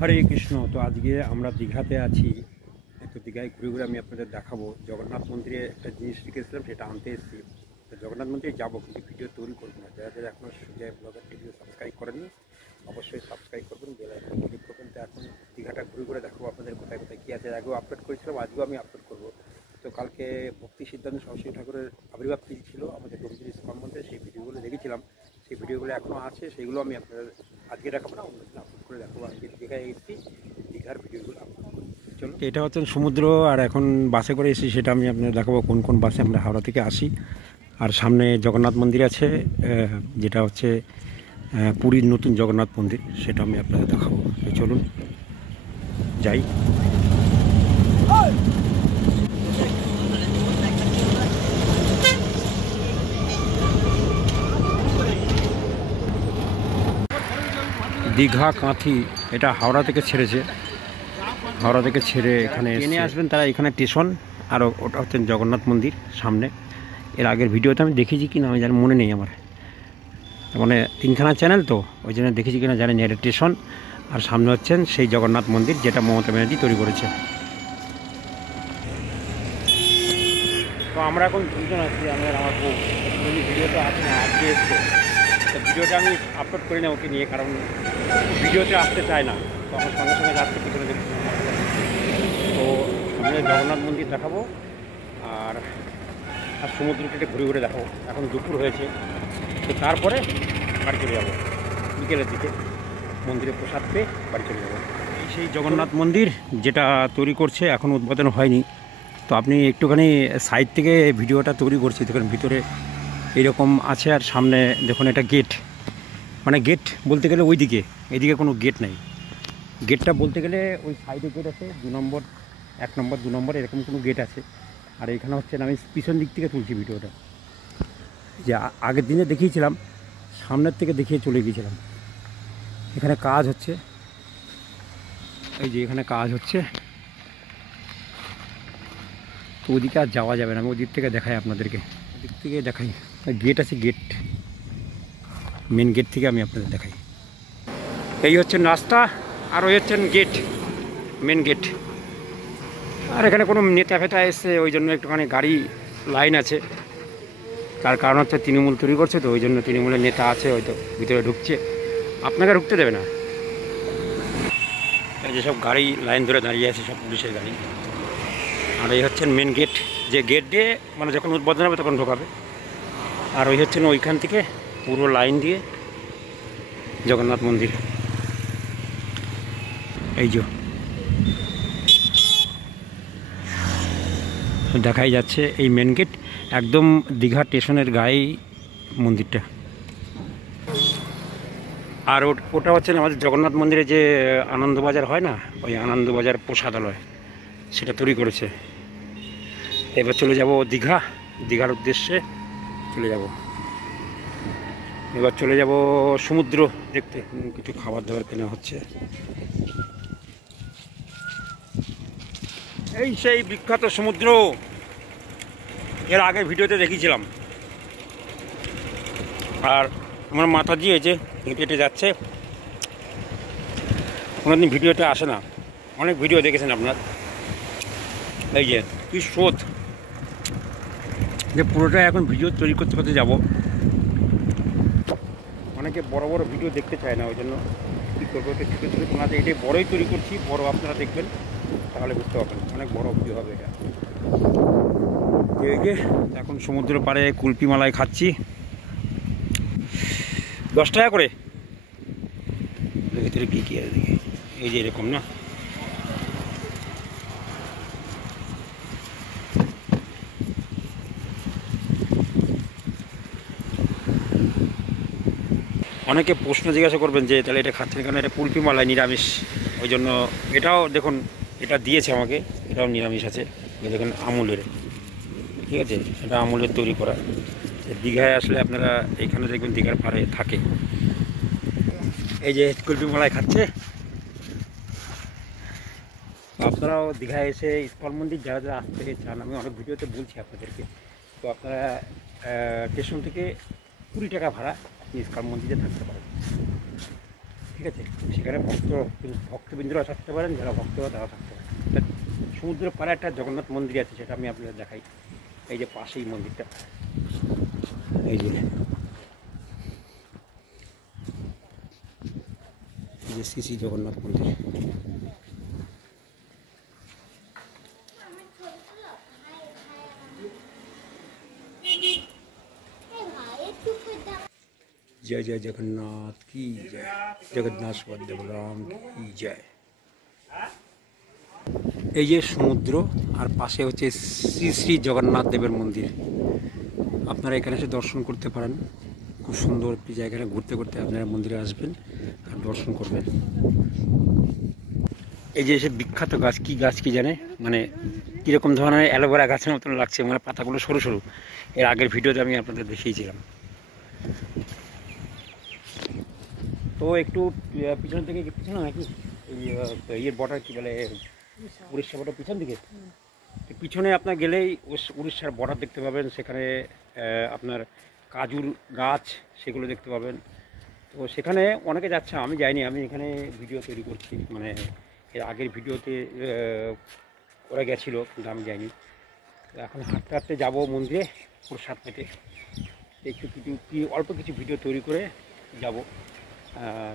হরে কৃষ্ণ। তো আজকে আমরা দীঘাতে আছি। তো দীঘায় ঘুরে ঘুরে আমি আপনাদের দেখাবো। জগন্নাথ মন্দিরে একটা জিনিস শিখেছিলাম, সেটা আনতে এসেছি। তো জগন্নাথ মন্দিরে যাবো, কিন্তু ভিডিও তৈরি করবো না। যারা যারা এখনও সুজয় ব্লগার টিভিও সাবস্ক্রাইব করেননি, অবশ্যই সাবস্ক্রাইব করবেন, বেল আইকনে ক্লিক করবেন। তো এখন দীঘাটা ঘুরে ঘুরে দেখাবো আপনাদের কোথায় কোথায় কী আছে। আগেও আপলোড করেছিলাম, আজকেও আমি আপলোড করবো। তো কালকে ভক্তি সিদ্ধান্ত সরস্বতী ঠাকুরের আবির্ভাব তিথি ছিল আমাদের ডোমজুরি ইস্কন মন্দিরে, সেই ভিডিওগুলো দেখেছিলাম। সেই ভিডিওগুলো এখনও আছে, সেগুলো আমি আপনাদের আজকে দেখাবো না, অন্যদিন আপলোড করে দেখাবো। আজকে দীঘায় এসেছি, দীঘার ভিডিওগুলো আপলোড করবো। চলুন, এটা হচ্ছে সমুদ্র, আর এখন বাসে করে এসেছি, সেটা আমি আপনাদের দেখাবো কোন কোন বাসে আমরা হাওড়া থেকে আসি। আর সামনে জগন্নাথ মন্দির আছে, যেটা হচ্ছে পুরীর নতুন জগন্নাথ মন্দির, সেটা আমি আপনাদের দেখাবো। তো চলুন যাই। দীঘা কাঁথি, এটা হাওড়া থেকে ছেড়েছে। হাওড়া থেকে ছেড়ে এখানে ট্রেনে আসবেন তারা, এখানে স্টেশন। আর ওটা হচ্ছে জগন্নাথ মন্দির সামনে। এর আগের ভিডিওতে আমি দেখেছি কিনা আমি জানি, মনে নেই আমার, মানে তিনখানা চ্যানেল তো ওই জন্য দেখেছি কিনা জানি না। এটা স্টেশন, আর সামনে হচ্ছেন সেই জগন্নাথ মন্দির যেটা মমতা ব্যানার্জি তৈরি করেছে। তো আমরা এখন দুজন আছি, আমি আর আমার বউ। ভিডিওটা আছে না, আজকে এসছে। তো ভিডিওটা আমি আপলোড করি না ওকে নিয়ে, কারণ ভিডিওতে আসতে চায় না। তো আমার সঙ্গে সঙ্গে যাচ্ছে পিছনে দেখছি। তো সামনে জগন্নাথ মন্দির দেখাবো, আর আর সমুদ্র কেটে ঘুরে ঘুরে দেখাবো। এখন দুপুর হয়েছে, তো তারপরে বাড়ি চলে যাবো বিকেলের দিকে। মন্দিরে প্রসাদ পেয়ে বাড়ি চলে যাবো। এই সেই জগন্নাথ মন্দির যেটা তৈরি করছে, এখন উদ্বোধন হয়নি। তো আপনি একটুখানি সাইড থেকে ভিডিওটা তৈরি করছি, দেখুন ভিতরে এরকম আছে। আর সামনে দেখুন এটা গেট, মানে গেট বলতে গেলে ওই দিকে, এদিকে কোনো গেট নেই। গেটটা বলতে গেলে ওই সাইডে গেট আছে, 2 নম্বর, 1 নম্বর, 2 নম্বর, এরকম কোনো গেট আছে। আর এখানে হচ্ছে আমি পিছন দিক থেকে তুলছি ভিডিওটা, যে আগের দিনে দেখিয়েছিলাম, সামনের থেকে দেখিয়ে চলে গিয়েছিলাম। এখানে কাজ হচ্ছে, এই যে এখানে কাজ হচ্ছে। তো ওদিকে আর যাওয়া যাবে না, আমি ওদিক থেকে দেখাই আপনাদেরকে, ওদিক থেকে দেখাই। গেট আছে, গেট, মেন গেট থেকে আমি আপনাদের দেখাই। এই হচ্ছে রাস্তা, আর ওই হচ্ছেন গেট, মেন গেট। আর এখানে কোনো নেতা ফেতা এসছে, ওই জন্য একটুখানি গাড়ি লাইন আছে। তার কারণ হচ্ছে তৃণমূল তৈরি করছে, তো ওই জন্য তৃণমূলের নেতা আছে, হয়তো ভিতরে ঢুকছে, আপনাকে ঢুকতে দেবে না। যেসব গাড়ি লাইন ধরে দাঁড়িয়ে আছে, সব পুলিশের গাড়ি। আর এই হচ্ছেন মেন গেট, যে গেট দিয়ে মানে যখন উদ্বোধন হবে তখন ঢোকাবে। আর ওই হচ্ছেন ওইখান থেকে পুরো লাইন দিয়ে জগন্নাথ মন্দির। এই যে দেখাই যাচ্ছে এই মেন গেট, একদম দীঘা স্টেশনের গায়েই মন্দিরটা। আর ওটা হচ্ছে আমাদের জগন্নাথ মন্দিরে যে আনন্দবাজার হয় না, ওই আনন্দবাজার প্রসাদালয়, সেটা তৈরি করেছে। এবার চলে যাব দীঘা, দীঘার উদ্দেশ্যে চলে যাব। এবার চলে যাব সমুদ্র দেখতে, কিছু খাবার দাবার কেনা হচ্ছে। এই সেই বিখ্যাত সমুদ্র, এর আগে ভিডিওতে দেখিয়েছিলাম। আর আমার মাতাজি এই যে হেঁটে হেঁটে যাচ্ছে, কোনোদিন ভিডিওতে আসে না, অনেক ভিডিও দেখেছেন আপনার। এই যে কি স্রোত, যে পুরোটা এখন ভিডিও তৈরি করতে করতে যাব। অনেকে বড় বড় ভিডিও দেখতে চায় না, ওই জন্য কী করবো, একটু ছোটো ছোটো শোনাতে। এটাই বড়োই তৈরি করছি, বড় আপনারা দেখবেন, তাহলে বুঝতে পারবেন, অনেক বড় ভিডিও হবে এটা। এখন সমুদ্র পাড়ে কুলপি মালাই খাচ্ছি, 10 টাকা করে। ভিতরে কী কী আছে দেখি, এই যে এরকম না, অনেকে প্রশ্ন জিজ্ঞাসা করবেন যে তাহলে এটা খাচ্ছেন কেন, এটা কুলপি মালাই নিরামিষ। ওই জন্য এটাও দেখুন, এটা দিয়েছে আমাকে, এটাও নিরামিষ আছে। দেখুন আমুলের, ঠিক আছে, এটা আমুলের তৈরি করা। দীঘায় আসলে আপনারা এখানে দেখবেন দীঘার পাড়ে থাকে। এই যে কুলপি মালাই খাচ্ছে। আপনারাও দীঘায় এসে ইস্কন মন্দির যারা যারা আসতে চান, আমি অনেক ভিডিওতে বলছি আপনাদেরকে, তো আপনারা স্টেশন থেকে 20 টাকা ভাড়া আপনি ইস্কন মন্দিরে থাকতে পারেন। ঠিক আছে, সেখানে ভক্তবৃন্দরা থাকতে পারেন, যারা ভক্তরা তারা থাকতে পারেন। সমুদ্রের পাড়ে একটা জগন্নাথ মন্দির আছে, সেটা আমি আপনাদের দেখাই। এই যে পাশেই মন্দিরটা, এই যে শ্রী শ্রী জগন্নাথ মন্দির। जय जय जगन्नाथ की जय, जगन्नाथ सुभद्रा बलराम की जय। এই যে সমুদ্র আর পাশে হচ্ছে শ্রী শ্রী জগন্নাথ দেবের মন্দির। আপনারা এখানে এসে দর্শন করতে পারেন। খুব সুন্দর একটি জায়গায় ঘুরতে ঘুরতে আপনারা মন্দিরে আসবেন আর দর্শন করবেন। এই যে এসে বিখ্যাত গাছ, কি গাছ কি জানে, মানে কীরকম ধরনের অ্যালোভেরা গাছের মতন লাগছে, মানে পাতাগুলো সরু সরু। এর আগের ভিডিওতে আমি আপনাদের দেখিয়েছিলাম। তো একটু পিছন থেকে, পিছনে নাকি ইয়ের বর্ডার কী বলে, উড়িষ্যা বর্ডার পিছন দিকে, পিছনে আপনার গেলেই উড়িষ্যার বর্ডার দেখতে পাবেন। সেখানে আপনার কাজুর গাছ, সেগুলো দেখতে পাবেন। তো সেখানে অনেকে যাচ্ছে, আমি যাইনি, আমি এখানে ভিডিও তৈরি করছি। মানে এর আগের ভিডিওতে ওরা গেছিলো, কিন্তু আমি যাইনি। এখন হাঁটতে হাঁটতে যাবো মন্দিরে প্রসাদ পেতে। একটু অল্প কিছু ভিডিও তৈরি করে যাব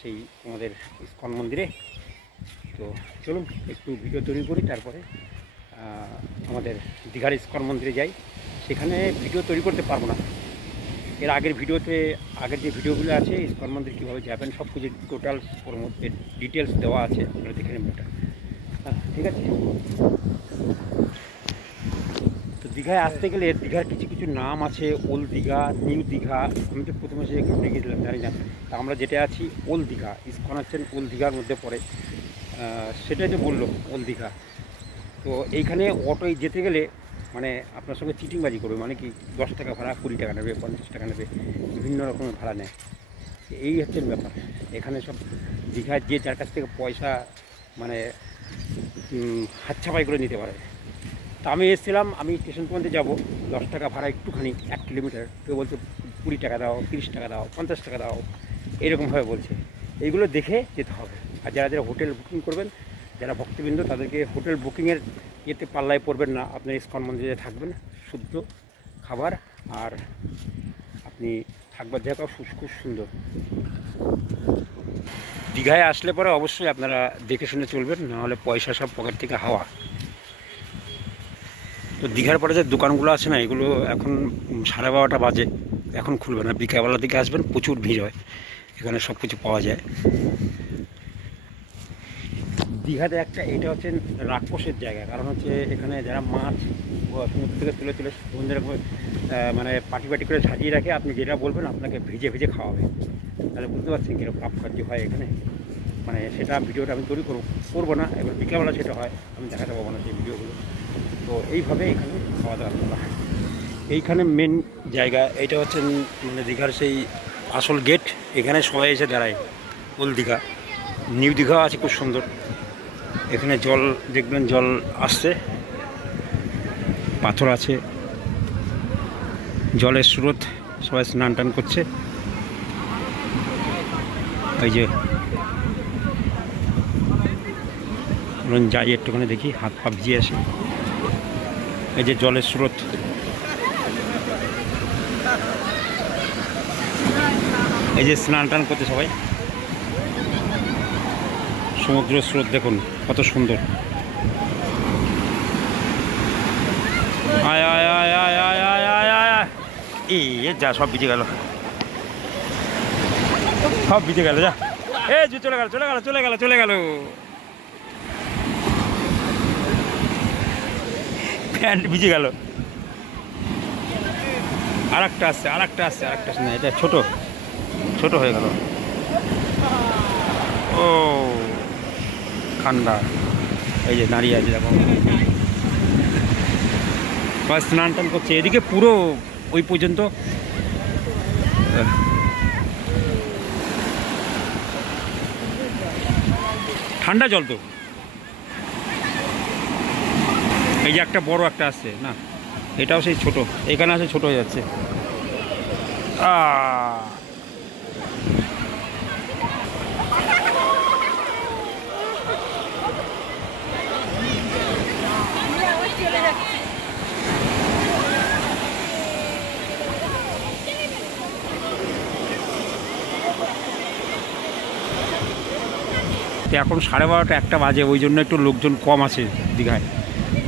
সেই আমাদের ইস্কন মন্দিরে। তো চলুন একটু ভিডিও তৈরি করি, তারপরে আমাদের দীঘার ইস্কন মন্দিরে যাই। সেখানে ভিডিও তৈরি করতে পারবো না। এর আগের ভিডিওতে, আগের যে ভিডিওগুলো আছে ইস্কন মন্দির কীভাবে যাবেন সব কিছু টোটাল ওর মধ্যে ডিটেলস দেওয়া আছে, আপনারা দেখে নেবেন ওটা। হ্যাঁ, ঠিক আছে। তো দীঘায় আসতে গেলে দীঘার কিছু কিছু নাম আছে, ওল্ড দীঘা, নিউ দীঘা। আমি তো প্রথমে সে ঘুরতে গিয়েছিলাম, জানি না। তা আমরা যেটা আছি ওল্ড দীঘা, ইস্কন হচ্ছেন ওল্ড দীঘার মধ্যে পড়ে, সেটাই তো বললো ওল্ড দীঘা। তো এইখানে অটোয় যেতে গেলে মানে আপনার সঙ্গে চিটিংবাজি করবে, মানে কি 10 টাকা ভাড়া, 20 টাকা নেবে, 50 টাকা নেবে, বিভিন্ন রকমের ভাড়া নেয়। এই হচ্ছে ব্যাপার। এখানে সব দীঘায় যে যার কাছ থেকে পয়সা মানে হাতছাপাই করে নিতে পারে। তা আমি এসেছিলাম, আমি স্টেশন পর্যন্ত যাবো, 10 টাকা ভাড়া, একটুখানি 1 কিলোমিটার। কেউ বলছে 20 টাকা দাও, 30 টাকা দাও, 50 টাকা দাও, এরকমভাবে বলছে। এইগুলো দেখে যেতে হবে। আর যারা যারা হোটেল বুকিং করবেন, যারা ভক্তবৃন্দ, তাদেরকে হোটেল বুকিংয়ের ইয়েতে পাল্লায় পড়বেন না। আপনার ইস্কন মন্দিরে থাকবেন, শুদ্ধ খাবার, আর আপনি থাকবার জায়গাও খুব সুন্দর। দীঘায় আসলে পরে অবশ্যই আপনারা দেখে শুনে চলবেন, নাহলে পয়সা সব পকেট থেকে হাওয়া। তো দীঘার পরে যে দোকানগুলো আছে না, এগুলো এখন 12:30 বাজে, এখন খুলবে না। বিকালবেলার দিকে আসবেন, প্রচুর ভিড় হয়, এখানে সব কিছু পাওয়া যায়। দীঘাতে একটা, এটা হচ্ছে রাক্ষসের জায়গা। কারণ হচ্ছে এখানে যারা মাছ সমুদ্র থেকে তুলে তুলে সমুদ্রের মানে পাটি পাটি করে সাজিয়ে রাখে, আপনি যেটা বলবেন আপনাকে ভিজে ভিজে খাওয়াবে। তাহলে বুঝতে পারছেন কীরকম কার্য হয় এখানে। মানে সেটা ভিডিওটা আমি তৈরি করবো না, এবার বিকেলবেলা সেটা হয়, আমি দেখাতে পাবো না সেই ভিডিওগুলো। তো এইভাবে এখানে খাওয়া দাওয়া করা হয়। এইখানে মেন জায়গা, এইটা হচ্ছে মানে দীঘার সেই আসল গেট। এখানে সবাই এসে দাঁড়ায়। ওল্ড দীঘা, নিউ দীঘা আছে খুব সুন্দর। এখানে জল দেখবেন, জল আসছে, পাথর আছে, জলের স্রোত, সবাই স্নান টান করছে। এই যে যাই একটুখানি দেখি, হাত পা ভিজিয়ে আসি। এই যে জলের স্রোত, এই যে স্নান টান করতে সবাই। সমুদ্রের স্রোত দেখুন কত সুন্দর। আয় আয় আয় আয় আয় আয় আয় আয়, যা সব ভিজে গেল, সব ভিজে গেল, যা চলে গেল চলে গেল চলে গেল চলে গেল। প্যান্ট ভিজে গেল। আর একটা আসছে, আর একটা আসছে, আর একটা আসছে না, এটা ছোট ছোট হয়ে গেল। ও ঠান্ডা। এই যে দাঁড়িয়ে আছে দেখো, স্নান টান করছে। এদিকে পুরো ওই পর্যন্ত ঠান্ডা জল। তো এই যে একটা বড় একটা আসছে না, এটাও সেই ছোট, এখানে আসে ছোট হয়ে যাচ্ছে। তো এখন 12:30 একটা বাজে, ওই জন্য একটু লোকজন কম আছে দীঘায়,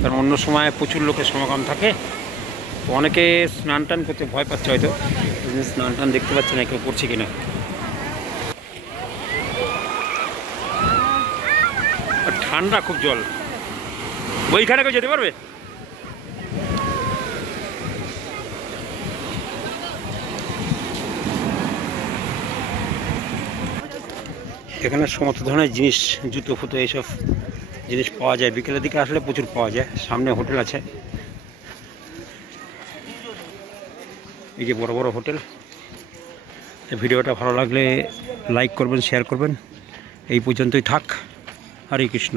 কারণ অন্য সময় প্রচুর লোকের সমাগম থাকে। তো অনেকে স্নান টান করতে ভয় পাচ্ছে হয়তো, স্নান টান দেখতে পাচ্ছে না কেউ করছে কিনা। ঠান্ডা খুব জল, ওইখানে কেউ যেতে পারবে? এখানে সমস্ত ধরনের জিনিস, জুতো ফুতো এইসব জিনিস পাওয়া যায়। বিকেলের দিকে আসলে প্রচুর পাওয়া যায়। সামনে হোটেল আছে, এই যে বড় বড় হোটেল। ভিডিওটা ভালো লাগলে লাইক করবেন, শেয়ার করবেন। এই পর্যন্তই থাক। হরে কৃষ্ণ।